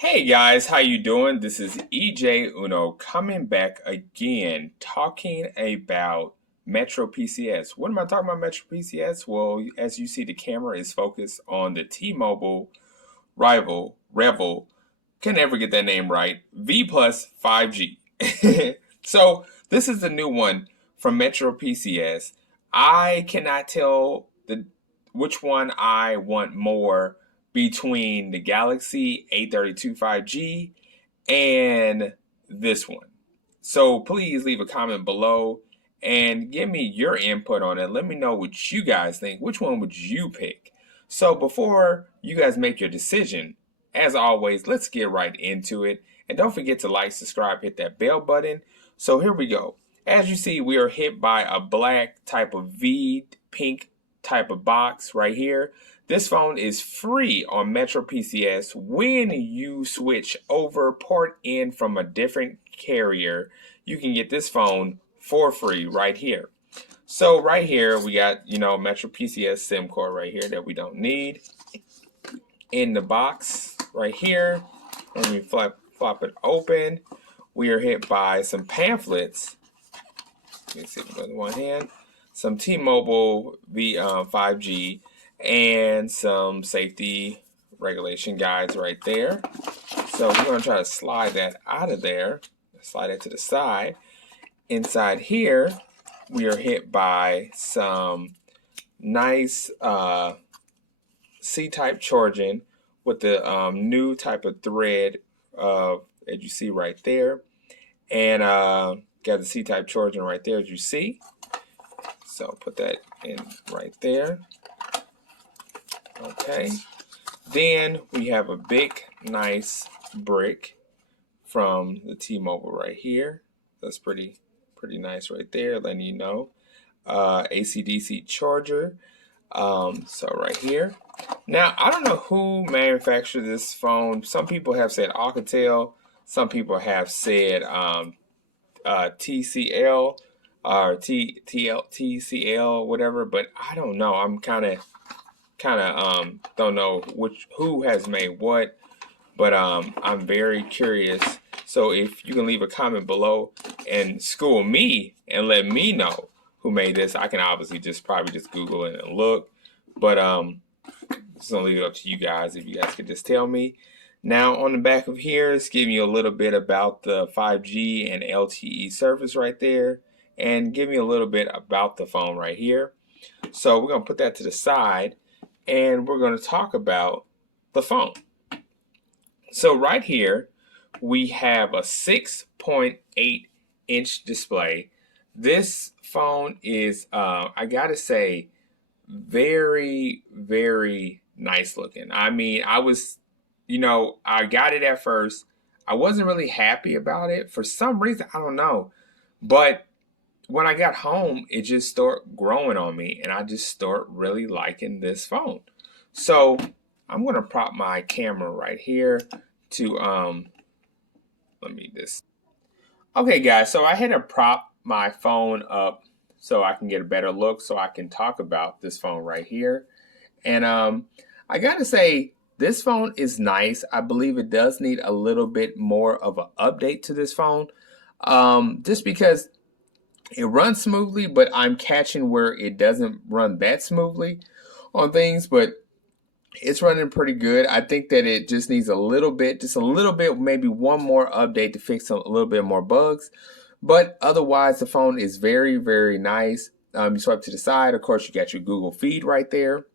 Hey guys, how you doing? This is EJ Uno coming back again talking about Metro PCS. What am I talking about Metro PCS? Well, as you see, the camera is focused on the T-Mobile rival Revvl. Can never get that name right. V Plus 5G. So this is the new one from Metro PCS. I cannot tell which one I want more between the Galaxy A32 5G and this one. So please leave a comment below and give me your input on it. Let me know what you guys think. Which one would you pick? So before you guys make your decision, as always, let's get right into it. And don't forget to like, subscribe, hit that bell button. So here we go. As you see, we are hit by a black type of V, pink type of box right here. This phone is free on Metro PCS when you switch over, port in from a different carrier. You can get this phone for free right here. So right here we got, Metro PCS SIM card right here that we don't need. In the box right here, when we flop it open, we are hit by some pamphlets. You can see it with one hand. Some T-Mobile 5G and some safety regulation guides right there. So we're going to try to slide that out of there, slide it to the side. Inside here, we are hit by some nice C-type charging with the new type of thread as you see right there. And got the C-type charging right there as you see. So put that in right there. Okay. Then we have a big, nice brick from the T-Mobile right here. That's pretty nice right there, letting you know. AC/DC charger. So right here. Now, I don't know who manufactured this phone. Some people have said Alcatel. Some people have said TCL or TCL, whatever. But I don't know. I'm kind of don't know who has made what. But I'm very curious. So if you can leave a comment below and school me and let me know who made this, I can obviously probably just Google it and look. But just gonna leave it up to you guys if you guys could just tell me. Now on the back of here, it's giving you a little bit about the 5G and LTE service right there, and give me a little bit about the phone right here. So we're gonna put that to the side, and we're gonna talk about the phone. So right here, we have a 6.8-inch display. This phone is, I gotta say, very, very nice looking. I mean, I got it at first. I wasn't really happy about it for some reason. I don't know. But when I got home, it just started growing on me, and I just started really liking this phone. So I'm gonna prop my camera right here to Okay guys, so I had to prop my phone up so I can get a better look, so I can talk about this phone right here. And I gotta say, this phone is nice. I believe it does need a little bit more of an update to this phone, just because it runs smoothly, but I'm catching where it doesn't run that smoothly on things. But it's running pretty good. I think that it just needs just a little bit, maybe one more update to fix a little bit more bugs. But otherwise, the phone is very, very nice. You swipe to the side. Of course, you got your Google feed right there,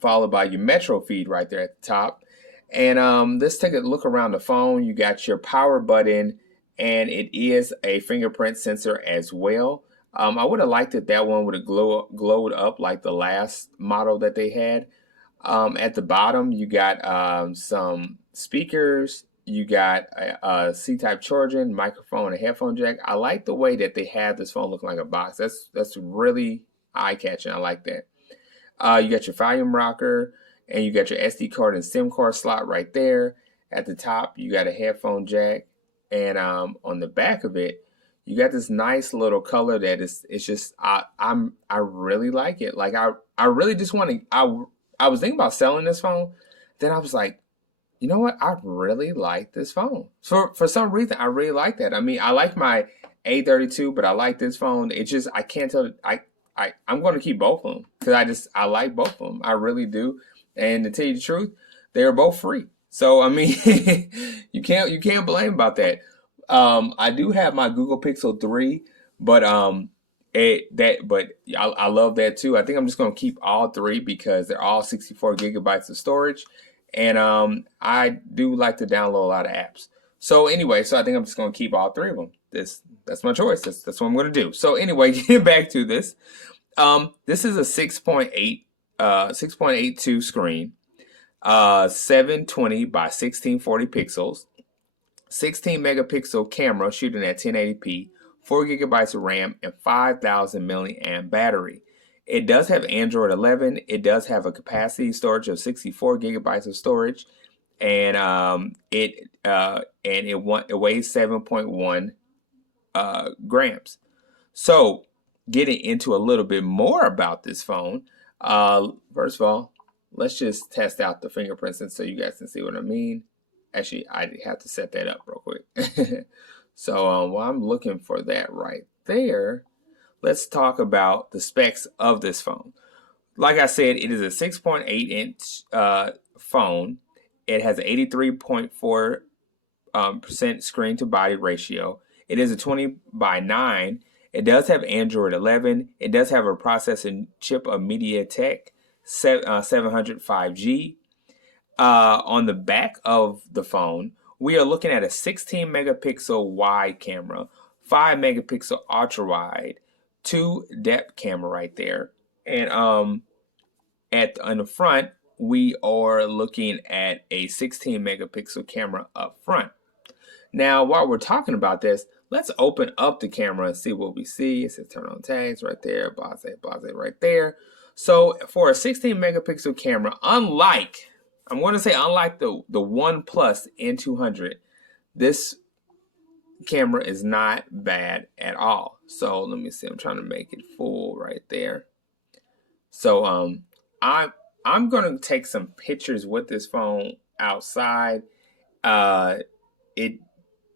followed by your Metro feed right there at the top. And let's take a look around the phone. You got your power button, and it is a fingerprint sensor as well. I would have liked it that one would have glowed up like the last model that they had. At the bottom, you got some speakers. You got a C-type charging, microphone, and a headphone jack. I like the way that they have this phone look like a box. That's really eye-catching. I like that. You got your volume rocker, and you got your SD card and SIM card slot right there. At the top, you got a headphone jack, and on the back of it, you got this nice little color that it's just I really like it. Like I really just want to. I was thinking about selling this phone. Then I was like, you know what? I really like this phone. So for some reason, I really like that. I mean, I like my A32, but I like this phone. It just I can't tell. I'm going to keep both of them because I like both of them. I really do. And to tell you the truth, they're both free. So I mean, you can't blame about that. I do have my Google Pixel 3, but I love that too. I think I'm just gonna keep all three because they're all 64 gigabytes of storage, and I do like to download a lot of apps. So anyway, so I think I'm just gonna keep all three of them. That's my choice. That's what I'm gonna do. So anyway, getting back to this, this is a 6.82 screen, 720 by 1640 pixels. 16 megapixel camera shooting at 1080p, 4 gigabytes of RAM, and 5,000 milliamp battery. It does have Android 11. It does have a capacity storage of 64 gigabytes of storage, and it weighs 7.1 grams. So, getting into a little bit more about this phone, first of all, let's just test out the fingerprint sensor so you guys can see what I mean. Actually, I have to set that up real quick. So while I'm looking for that right there, let's talk about the specs of this phone. Like I said, it is a 6.8-inch phone. It has an 83.4% screen to body ratio. It is a 20 by 9. It does have Android 11. It does have a processing chip of MediaTek 700 5G. On the back of the phone, we are looking at a 16 megapixel wide camera, 5 megapixel ultra wide, 2 depth camera right there, and on the front we are looking at a 16 megapixel camera up front. Now, while we're talking about this, let's open up the camera and see what we see. It says turn on tags right there, blase, blase right there. So for a 16 megapixel camera, unlike the One Plus N200, this camera is not bad at all. So let me see. I'm trying to make it full right there. So I'm gonna take some pictures with this phone outside.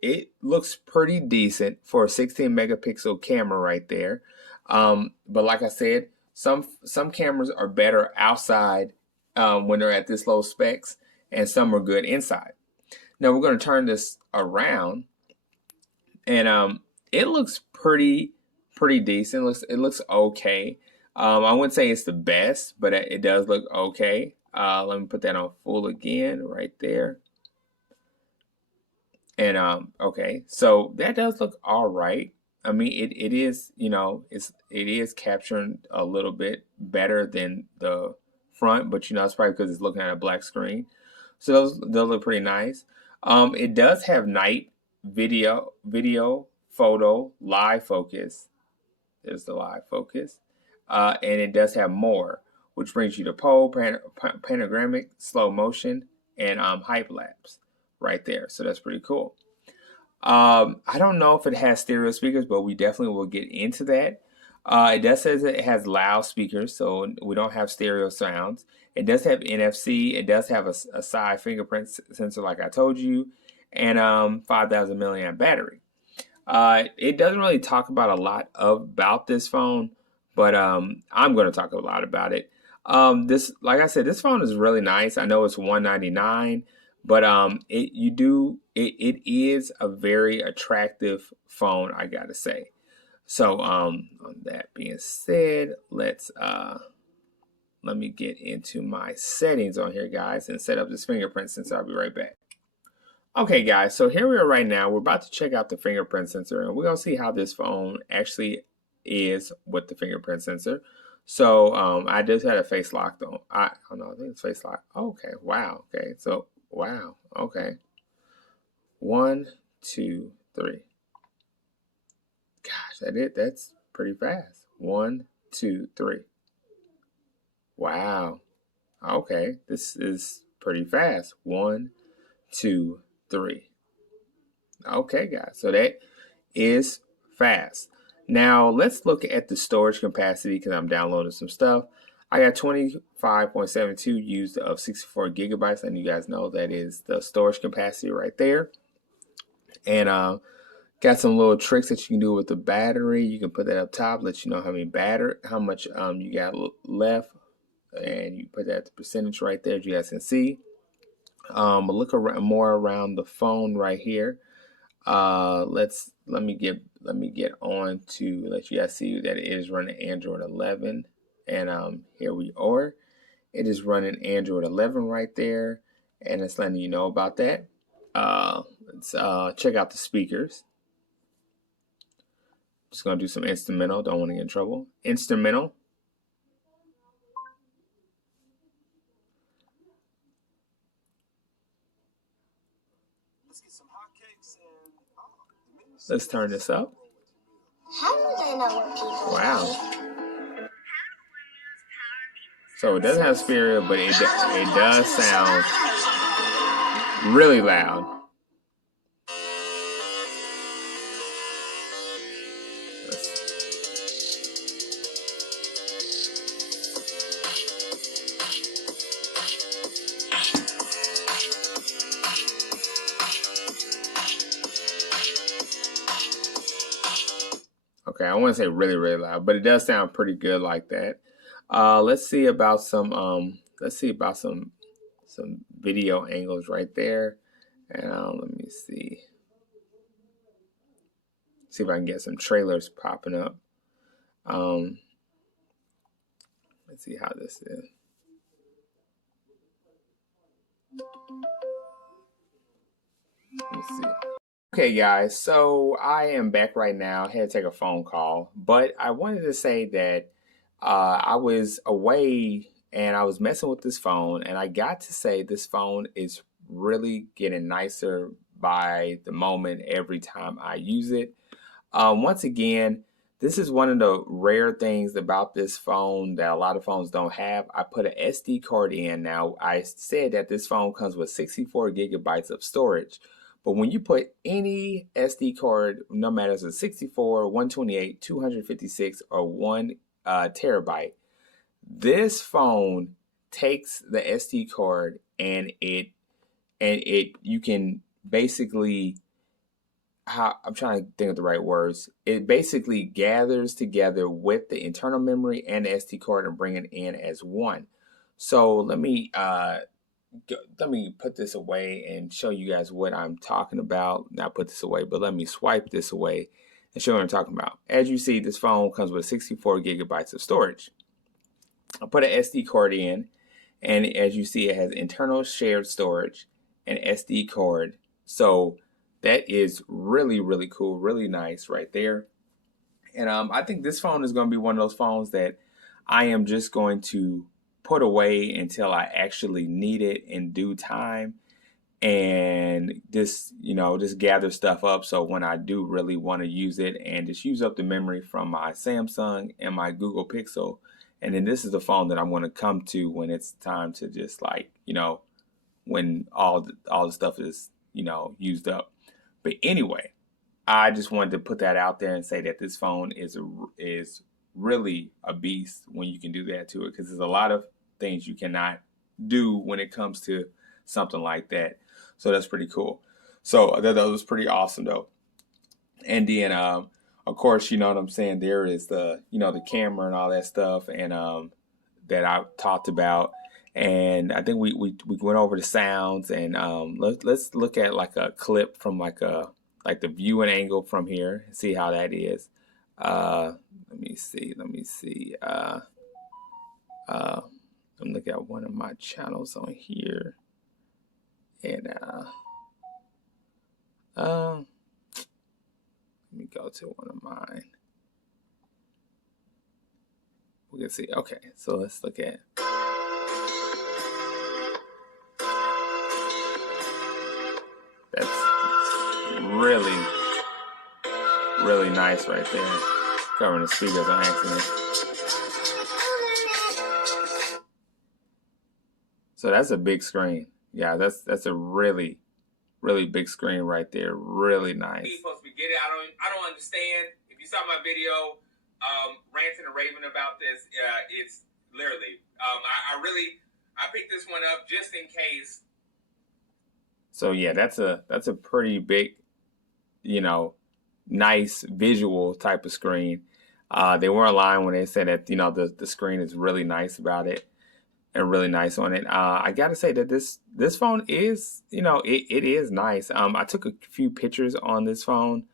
It looks pretty decent for a 16 megapixel camera right there. But like I said, some cameras are better outside when they're at this low specs, and some are good inside. Now we're going to turn this around, and it looks pretty decent. It looks okay. I wouldn't say it's the best, but it does look okay. Let me put that on full again right there. And okay, so that does look all right. I mean, it is, it is capturing a little bit better than the front, but it's probably because it's looking at a black screen. So those look pretty nice. It does have night video, photo, live focus. There's the live focus. And it does have more, which brings you to pole, panoramic, slow motion, and hyperlapse right there. So that's pretty cool. I don't know if it has stereo speakers, but we definitely will get into that. It does say that it has loudspeakers, so we don't have stereo sounds. It does have NFC. It does have a side fingerprint sensor, like I told you, and 5,000 milliamp battery. It doesn't really talk about a lot about this phone, but I'm going to talk a lot about it. Like I said, this phone is really nice. I know it's $199, but it is a very attractive phone, I gotta say. So on that being said, let me get into my settings on here, guys, and set up this fingerprint sensor. I'll be right back. Okay, guys, so here we are right now. We're about to check out the fingerprint sensor, and we're gonna see how this phone actually is with the fingerprint sensor. So I just had a face lock though. I don't know, I think it's face lock. Okay, wow. Okay, so wow. Okay. 1, 2, 3. Gosh, that's pretty fast. 1, 2, 3. Wow. Okay, this is pretty fast. 1, 2, 3. Okay, guys, so that is fast. Now let's look at the storage capacity because I'm downloading some stuff. I got 25.72 used of 64 gigabytes, and you guys know that is the storage capacity right there. And got some little tricks that you can do with the battery. You can put that up top, let you know how much you got left, and you put that percentage right there, as you guys can see. Look around more around the phone right here. Let me get on to let you guys see that it is running Android 11, and here we are. It is running Android 11 right there, and it's letting you know about that. Let's check out the speakers. Just gonna do some instrumental. Don't want to get in trouble. Instrumental. Let's turn this up. How do they know what people Wow. So it doesn't have stereo, but it does sound really loud. Okay, I want to say really, really loud, but it does sound pretty good like that. Let's see about some video angles right there, and let me see if I can get some trailers popping up. Let's see how this is. Let's see. Okay, guys, so I am back right now. I had to take a phone call, but I wanted to say that I was away and I was messing with this phone, and I got to say this phone is really getting nicer by the moment every time I use it. Once again, this is one of the rare things about this phone that a lot of phones don't have. I put an SD card in. Now, I said that this phone comes with 64 gigabytes of storage. But when you put any SD card, no matter if it's 64, 128, 256, or 1 terabyte, this phone takes the SD card and you can basically, I'm trying to think of the right words. It basically gathers together with the internal memory and the SD card and bring it in as one. So let me put this away and show you guys what I'm talking about. Not put this away, but let me swipe this away and show you what I'm talking about. As you see, this phone comes with 64 gigabytes of storage. I put an SD card in, and as you see, it has internal shared storage and SD card. So that is really, really cool, really nice right there. And I think this phone is going to be one of those phones that I am just going to put away until I actually need it in due time, and just gather stuff up, so when I do really want to use it, and just use up the memory from my Samsung and my Google Pixel, and then this is the phone that I'm going to come to when it's time to just when all the stuff is used up. But anyway, I just wanted to put that out there and say that this phone is really a beast when you can do that to it, because there's a lot of things you cannot do when it comes to something like that. So that's pretty cool. So that was pretty awesome though. And then of course, you know what I'm saying, there is the the camera and all that stuff, and that I talked about. And I think we went over the sounds, and let's look at like a clip from like the viewing angle from here, see how that is. Let me see. I'm looking at one of my channels on here, and let me go to one of mine. We can see. Okay, so let's look at. That's really, really nice right there. Covering the speakers on accident. So that's a big screen. Yeah, that's a really, really big screen right there. Really nice. You're supposed to be getting. I don't understand. If you saw my video, ranting and raving about this, Literally. I picked this one up just in case. So yeah, that's a pretty big, you know, nice visual type of screen. They weren't lying when they said that, the screen is really nice about it and really nice on it. I gotta say that this phone is, it is nice. I took a few pictures on this phone.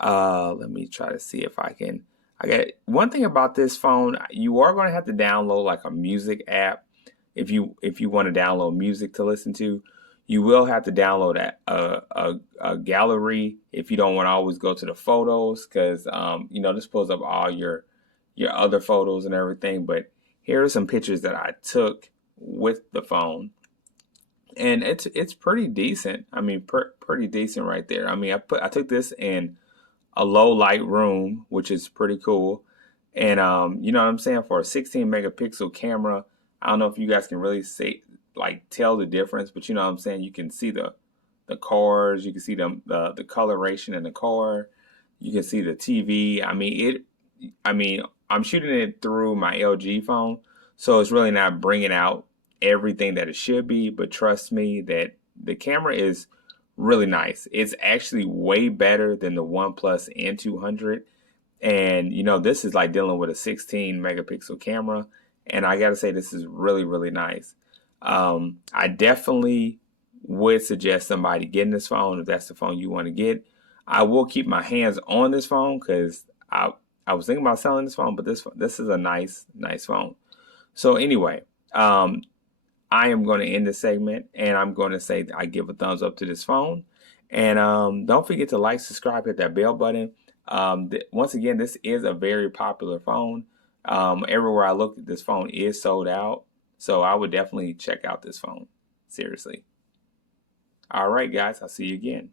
Let me try to see if I can. I got one thing about this phone. You are going to have to download like a music app if you want to download music to listen to. You will have to download a gallery if you don't want to always go to the photos, because this pulls up all your other photos and everything. But here are some pictures that I took with the phone, and it's pretty decent. I mean, pretty decent right there. I mean, I took this in a low light room, which is pretty cool. And you know what I'm saying, for a 16 megapixel camera, I don't know if you guys can really see, like, tell the difference, but you know what I'm saying, you can see the cars, you can see the coloration in the car, you can see the TV. I mean, I'm shooting it through my LG phone, so it's really not bringing out everything that it should be, but trust me that the camera is really nice. It's actually way better than the OnePlus N200. And this is like dealing with a 16 megapixel camera, and I gotta say this is really, really nice. I definitely would suggest somebody getting this phone if that's the phone you want to get. I will keep my hands on this phone because I was thinking about selling this phone, but this is a nice phone. So anyway, I am going to end this segment, and I'm going to say I give a thumbs up to this phone. And don't forget to like, subscribe, hit that bell button. Once again, this is a very popular phone. Everywhere I look, this phone is sold out. So I would definitely check out this phone. Seriously. All right, guys. I'll see you again.